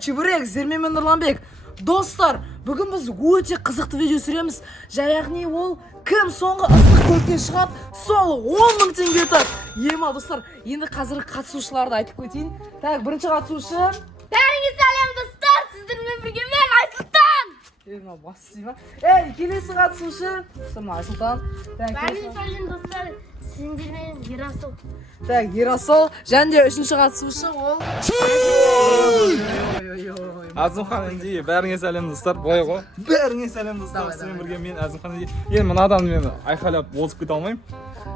чебурек, сіздермен мен Нұрланбек. Достар, бүгін біз өте қызықты видео түсіреміз. Яғни ол кім соңғы ыстық көлікке шығады, сол 10 000 теңге ұтады. Ема достар, енді қазіргі қатысушыларды айтып кетейін. Так, бірінші қатысушы. Бәріңізге сәлем достар, сіздермен бірге мен Айсұлтан. Ема бассы ма? Келесі қатысушы. Айсұлтан. Бәріңізге сәлем достар, сіздермен Ерасыл. Так, Ерасыл. Және де үшінші қатысушы ол. Азымхан Инди, бәріңе сәлем достар, былай ғой. Бәріңе сәлем достар, сізбен бірге мен Азымхан Инди. Енді мына адамды мен айқайлап озып кете алмаймын.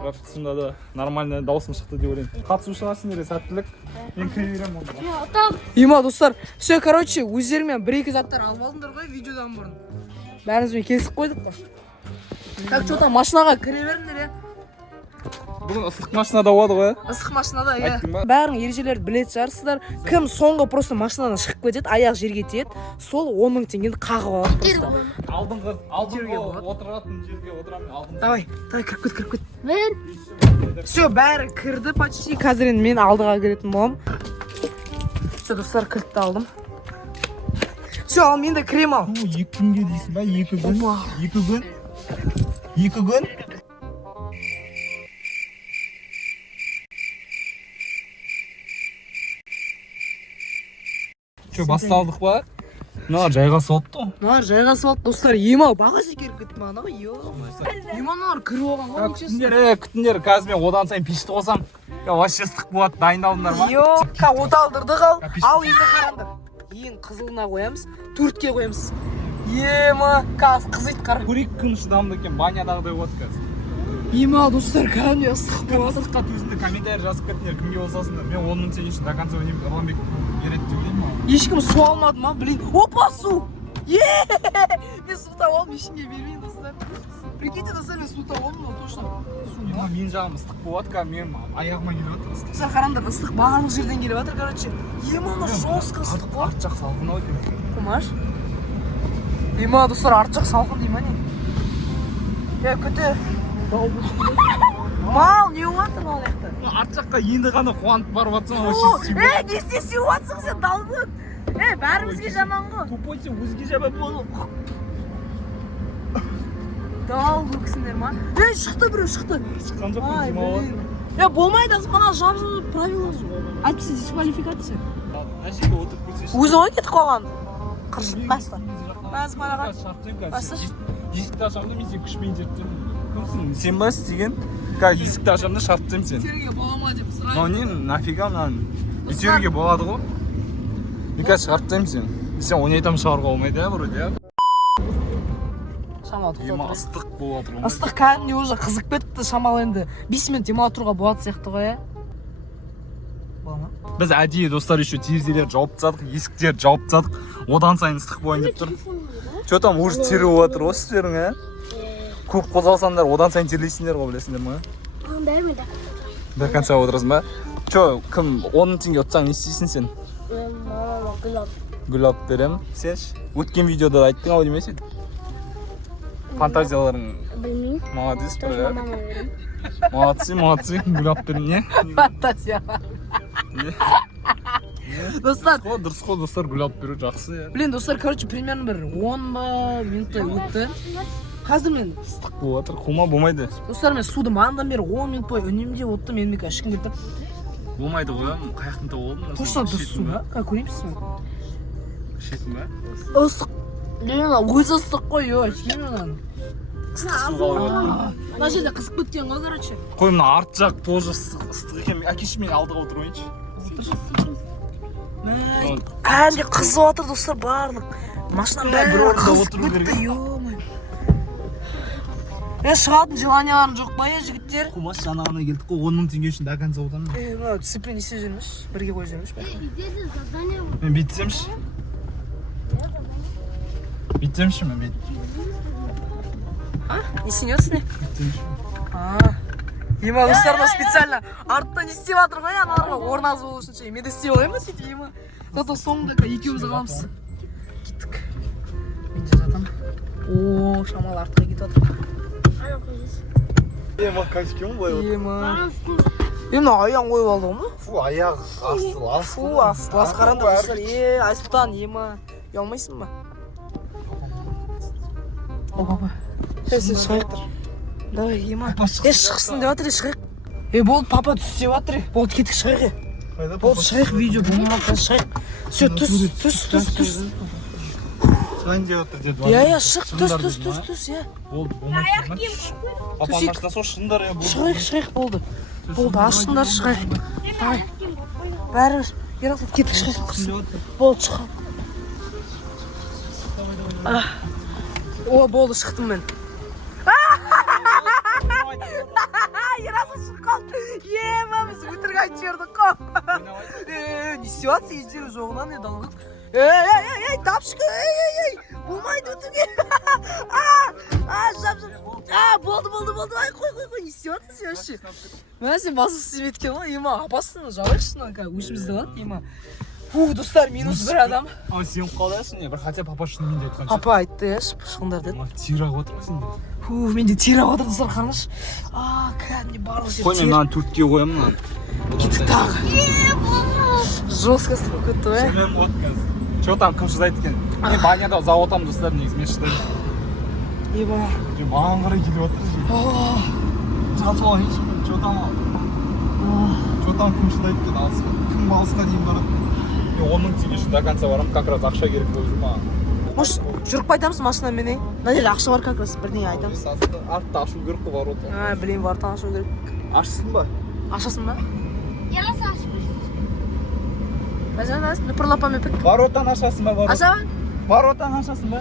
Бірақ сонда да нормально дауысым шықты деп ойлаймын. Қатысушылар сендерге сәттілік. Мен кіре беремін онда. Ема достар, все, короче, өздерімен бір-екі заттар алып алдыңдар ғой видеодан бұрын. Бәрімізбен келісіп қойдық қой. Так, что-то машинаға кіре беріңдер, Бүгін ыстық машинада болады ғой. Ыстық машинада, Айттың ба? Бәрің ережелерді білетін шығарсыздар. Кім соңғы просто машинадан шығып кетеді, аяқ жерге тиеді, сол 10 000 теңгені қағып алады просто. Алдыңғы отыратын жерге отырамын. Давай, кіріп кет. Мен Все, бәрі кірді почти. Қазір енді мен алдыға кіретін боламын. Все, достар, кілтті алдым. Все, ал мен де крем ал. 2 күнге дейсің ба? 2 күн? 2 күн? Че, басталдық ба? Мына жайға соқты. Мыналар жайға салды, достар. Ема, баға шекеріп кетті маған, Еманалар кіріп алған ғой. Күтіндер, қазір мен одан сайын пешті қосам. Вообще ыстық болады, дайындалыңдар ма? Оталдырдық ал енді қараңдар. Ең қызылына қоямыз, 4-ке қоямыз. Ема, қызыйт қара. Көрек күн шыдамды екен, банядағыдай болады қазір. Ема, достар, кәдімгі ыстық болады. Ыстыққа төзімді комментарий жазып кетіңдер, кімге болсасыңдар. Мен 10 000 теңге үшін до конца ойнаймын, Нұрланбек береді деп ойлаймын. Ешкім су алмады ма, блин. Опа, су! Мен су тауып алдым, ешкімге бермейін, достар. Прикиньте, достар, мен су тауып алдым, точно. Мен жағым ыстық болады, мен аяғыма келіп отыр ыстық. Достар, қараңдар, ыстық барлық жерден келіп жатыр, короче. Ема, жестко ыстық болады. Арт жақ салқын ау екен. Құмаш. Ема, достар, арт жақ салқын дей ма не? Күті. Мал, не оғатыр мал яқты? Арт жаққа енді ғана қуанып барып жатсың, вообще. Не істесе оғатсың сен, далбық. Бәрімізге жаман ғой. Тупой сен өзге жабы болу. Далбық сендер ма? Шықты біреу, шықты. Шыққан жоқ, мен демауы. Болмайды, мана жабы правила айтпысы дисквалификация. Әжеге отырып көрсеші. Өзі ғой кетіп қалған. Қыршып басты. Бәз мараға. Басты. Есікті ашамды мен сен күшпен жеттім. Кімсің? Сен ба істеген? Есікті ашамды шарттым сен. Терге бола ма деп сұрайын. Но не, нафига мынаны? Үтерге болады ғой. Мен қазір шарттым сен. Сен ойнайтам шығаруға болмайды, вроде. Шамал Ема тұқтатыр. ыстық болып отыр ғой. Ыстық кәдімде уже қызып кетті шамал енді. 5 минут демала тұруға болады сияқты ғой, Бола ма? Біз әдейі достар еще терезелерді жауып тастадық, есіктерді жауып тастадық. Одан сайын ыстық болайын деп тұр. Че там уже теріп отыр осы сіздерің, Көп қозғалсаңдар, одан сайын терлейсіңдер ғой, білесіңдер ма? бәрімен До конца отырасың ба? Че, кім 10 000 теңге ұтсаң не істейсің сен? Гүл алып берем. Сен өткен видеода айттың ау демес еді? Фантазияларың Білмеймін. молодец, бля. Мамама берем. Молодцы, гүл алып берем, не? Фантазия. Достар, Дұрыс қой, достар, гүл алып беру жақсы, блин, достар, короче, примерно бір 10 минуттай өтті. Қазір мен, ыстық болып жатыр, қума болмайды. достар, мен суды маңдан бері 10 минут бойы үнемдеп отырдым, мен мека ішкім келді. Болмайды ғой, қаяқтың та болдым. Точно дұрыс су ба? Көреймісіз бе? Ішесің ба? Ыстық. Лена, өзі ыстық қой, жемең. Ыстық суға ойып. Мына жерде қызып кеткен ғой, короче. Қой, мына арт жақ тоже ыстық екен. Әкеші мен алдыға отыр ойыншы. Кәнде қызып отыр, достар, барлық. Машина бәрі қызып кетті, шығатын желанияларың жоқ па, жігіттер? Қумас жанағына келдік қой, 10 000 теңге үшін до конца отырмын. Мына дисциплин есе жүрміш, бірге қой жүрміш. Мен бүйтсемші? Бүйтсемші мен Есенесің не? Бүйтсемші. Ема, достарына специально арттан істеп жатыр ғой, аналарға орын аз болу үшін. Мен де істеп алайын ба сөйтіп, ема? Зато соңында екеуміз қаламыз. Кеттік. Мен де жатам. О, шамал артқа кетіп жатыр. Ема, кәшкем ғой отыр. Ема. Ема, аян қойып алды ғой ма? Фу, аяқ асыл. Фу, асыл қараңдар достар. Айсұлтан, ема. Ұялмайсың ба? Опа. Сен шығайықтыр. Давай, ема. Шықсын деп жатыр, шығайық. Болды, папа түс деп жатыр. Болды, кетік шығайық. Болды, шығайық, видео болмаған шығайық. Все, түс. Шығайын деп жатыр деді. Я, шық, түс, я. Болды, болмайды. Папаның ашына сол шындар я болды. Шығайық, болды. Болды, ашыңдар шығайық. Давай. Бәрі, ерақсат кетік шығайық. Болды, шығайық. О, болды, шықтым мен. Ерақсат шығып қалды. Ема, біз өтірік айтып жібердік қой. Не істеватсың, еждері жоғынан еді алғыз. Ей, тапшық, ей, болмайды өтіге. Жап. Болды, ай, қой, не істеватсың сен вообще? Мә, сен басық істемейді екен ғой, ема, апасына жалайықшына, өшімізді қалады, ема. Достар, минус бір адам. Сен қалдайсың не? Бір хотя папа шынымен де айтқан Папа айтты, шығыңдар деді. Тирақ отыр ма сенде? Менде тирақ отыр, достар, қараңызшы. Кәдімде барлық жер Қой, мен маған 4-ке қоямын мынаны. Кеттік тағы. Жесткость болып кетті, ой. Мен вот қазір. Че там кім шыдайды екен? Мен баняда заводам достар, негізі мен шыдаймын. Еба. Маған қарай келіп отыр же. Жалпы алайыншы, че там кім шыдайды екен алысқа. Кім алысқа дейін барады. Мен 10 мың теңге үшін до конца барамын, как раз ақша керек болып жүр маған. Может, жүріп қайтамыз машинаменен? Мына жерде ақша бар, как раз бірдеңе айтамыз. Артта ашу керек қой ворота. Білейін, ворота ашу керек. Ашсын ба? Ашасың ба? Яласа ашпыз. Бәзен, пырлапам өпік. Воротаны ашасың ба? Аша? Воротаны ашасың ба?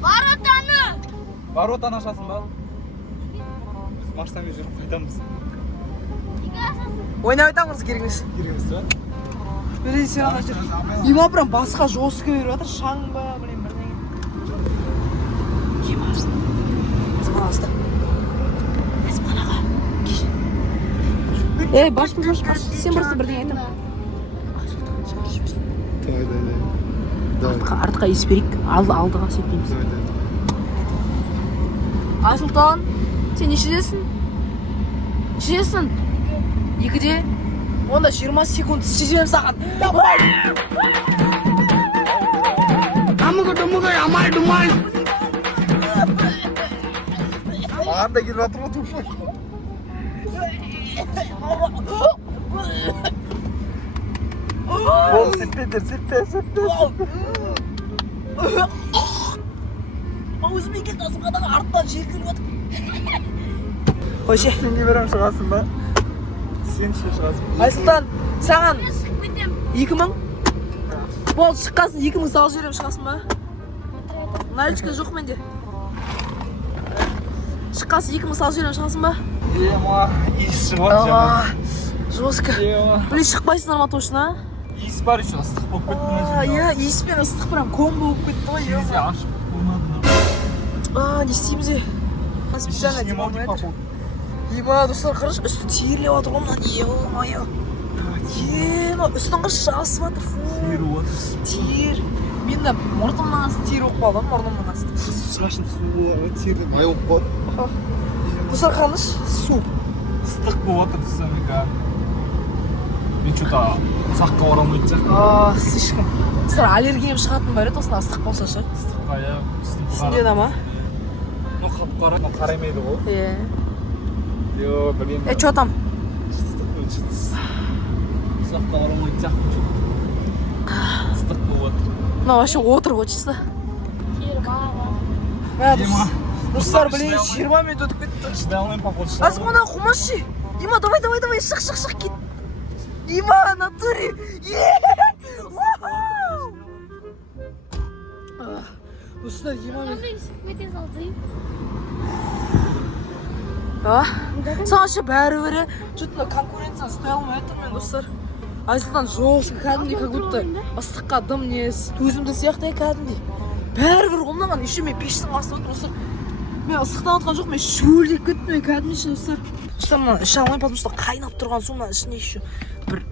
Воротаны! Воротаны ашасың ба? Біз машинамен жүріп қайтамыз. Ойнап айтамыз керегіміз. Кереміз ба? Білейін, сен ана жер. Ема прям басқа жосқа беріп жатыр, шаң ба, білейін, бірдеңе. Ема, Азманасты. Азманаға. Баш. Сен бірісі бірдеңе айтам. Давай. Артқа ес берейік, алдыға септейміз. Айсұлтан, сен нешедесің? Нешедесің? 2-де? Онда 20 секунд істесем саған. Маған да келіп жатыр ғой тұмшай. Ол сетпе. Өзіме келді азымғадағы арттан желкіліп отыр. Қойшы. Сенге берем шығасың ба? Сен ше шығасың. Айсұлтан, саған 2000? Болды, шыққасын 2000 салып жіберем, шығасың ба? Наличка жоқ менде. Шыққасын 2000 салып жіберем, шығасың ба? Ема, иіс шығып жатыр. Жестко. Блин, шықпайсыңдар ма точно? Иіс бар еще, ыстық болып кетті. Иә, иіс пен ыстық прям комбо болып кетті ғой. Терезе ашып болмады. Не істейміз е? Специально демалмайды. Ема, достар, қараш, үсті тиерлеп жатыр ғой, мынаны ема. Ема, үстін қыш жасып жатыр. Тиері отыр. Тиер. Мен де мұртымнан асты тиер болып қалдым, мұрнымнан асты. Шашым су болады, тиері май болып қалды. Достар, қараш, су. Ыстық болып отыр десем екен. Мен что-то ұсаққа оралмайды сияқты. Слишком. Достар, аллергиям шығатын бар еді, осына ыстық болса ше. Ыстыққа, иә. Сінде да ма? Ну, қап-қара, қараймайды ғой. Йо, блин. Что там? Ыстық қой, ұсаққа оралмайды сияқты. Ыстық болып отыр. Мына вообще отыр ғой, чисто. Достар, блин, 20 минут өтіп кетті. Шыдай алмайым, походу, шыдай алмайым. Азмана, қумашы. Дима, давай, шық, кет. Дима, натуре. Достар, Дима мен. Саған ше бәрі бәрі. Что-то конкуренцияны ұстай алмай жатырмын, достар. Айсұлтан жоқшы, кәдімдей, как будто ыстыққа дым не төзімді сияқты, кәдімдей. Бәрі бір қолмаған, еще мен пештің астында отырмын, достар. Мен ыстықтан отқан жоқ, мен шөлдеп кеттім, кәдімдей ше, достар. Достар, мына іше алмай, потому что қайнап тұрған су, мына ішінде еще бір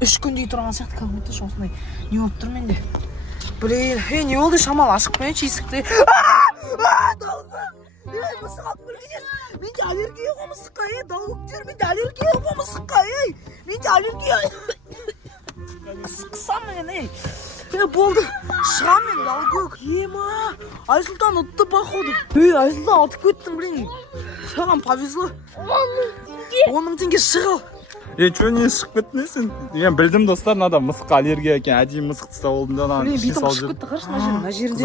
3 күндей тұрған сияқты, как будто ше, осындай не болып тұр менде. Блин, не болды, шамал ашық қояйыншы есікті. Мысық алып көргенес. Менде аллергия ғой мысыққа, дауылықтер, менде аллергия ғой мысыққа, менде аллергия. Қысқысам мен, болды, шығам мен, алгөк. Ема, Айсұлтан ұтты походу. Айсұлтан атып көттің, блин. Саған повезло. 10.000 теңге шығыл. Чё не шығып кеттің сен? Мен білдім достар, мынада мысыққа аллергия екен, әдейі мысық ұстап алдым да. Блин, бетім қышып кетті, қарашы мына жерде.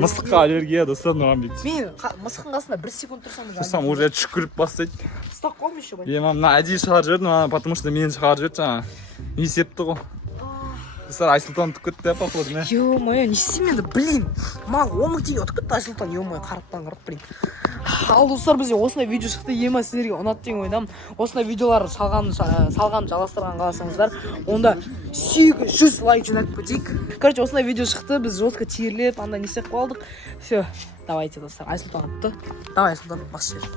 Мысыққа аллергия достар, Нұрғанбек. Мен мысықтың қасында 1 секунд тұрсам, уже түшкіріп бастайды. Ұстап қалдым еще. Мына әдейі шығарып жібердім, потому что мені шығарып жіберді жаңа. Есепті ғой. Достар, Айсұлтан ұтып кетті, походу, не? Ё-моё, не істеймін енді, блин. Маған 10.000 теңге ұтып кетті Айсұлтан, ё-моё, қарап, блин. Ал достар, бізде осындай видео шықты, ема сіздерге ұнады деген ойдамын. Осындай видеолар салған жалғастырған қаласаңыздар, онда 800 лайк жинап кетейік. Короче, осындай видео шықты, біз жестко терлеп, андай не істеп қалдық. Все, давайте достар, Айсұлтан ұтты. Давай Айсұлтан, бас жібер.